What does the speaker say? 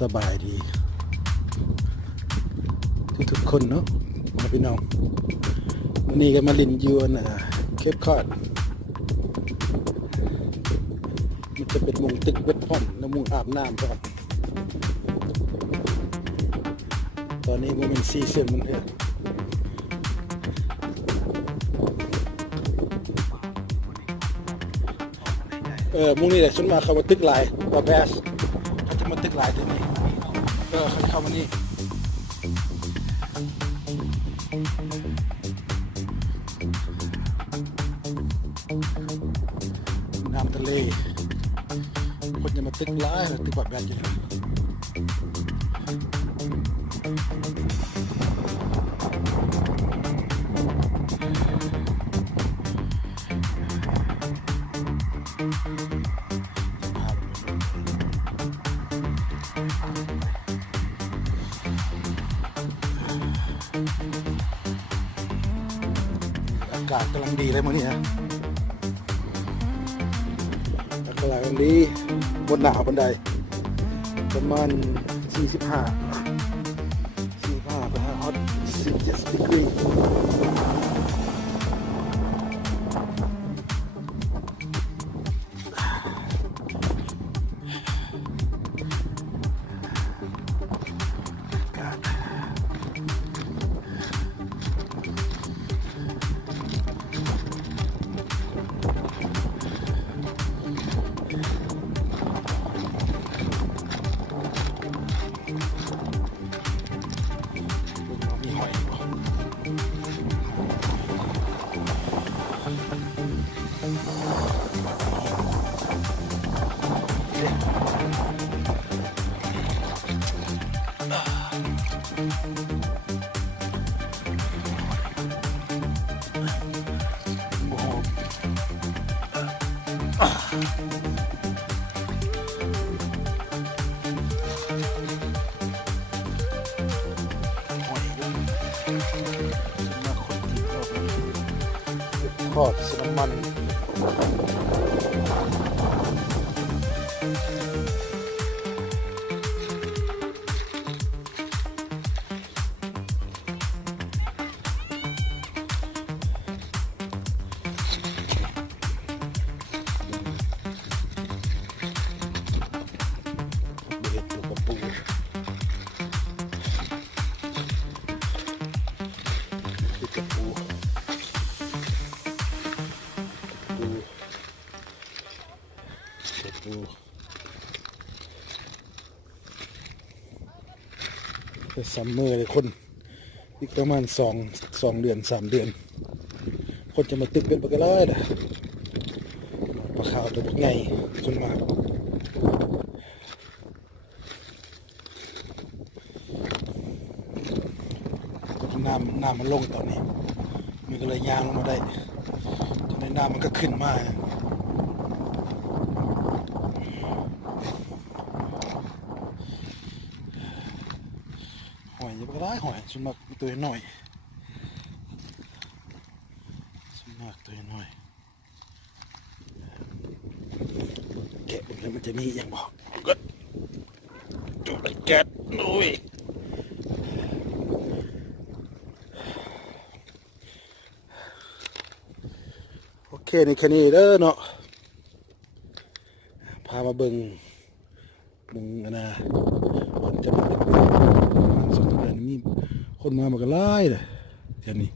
สบายดีทุกคนเนาะพี่น้องวันนี้ก็มาลินยูนเคปคอร์ดมันจะเป็นมุงตึกเวทพอนและมุงอาบน้ำครับตอนนี้มันเป็นซีซั่นมันเถอะมุงนี่แหละฉันมาเข้ามาตึกลายว่าแบสเขาจะมาตึกลายตัวนี้เขาจะเข้ามานี่น้ำทะเลคนจะมาตึกลายตึกแบบแบสอยู่อากาศกำลังดีเลยมื้อนี้นะอากาศกำลังดีบนหนาวบนใดประมาณ45เป็นฮอต47 degreeมีหอยทอดสน้ำมันเห็ดตัวกระปูซัมเมอร์เลยคนอีกประมาณ2 เดือน 3 เดือนคนจะมาตึกเป็นปลากระไรนะปลาขาวตัวพวกไงจนมาน้ำมันลงตอนนี้มันก็เลยยางลงมาได้ตอนนี้น้ำมันก็ขึ้นมาหอยจะไปได้หอยส่วนมากตัวน้อยส่วนมากตัวน้อยแกะแล้วมันจะมีอย่างบอกก็จุดแกะนุ้ยโอเคในแค่นี้เด้อเนาะพามาเบิ่งนะคนจะมาประมาณ2 เดือนมีคนมากันหลายเลยเดี๋ยวนี้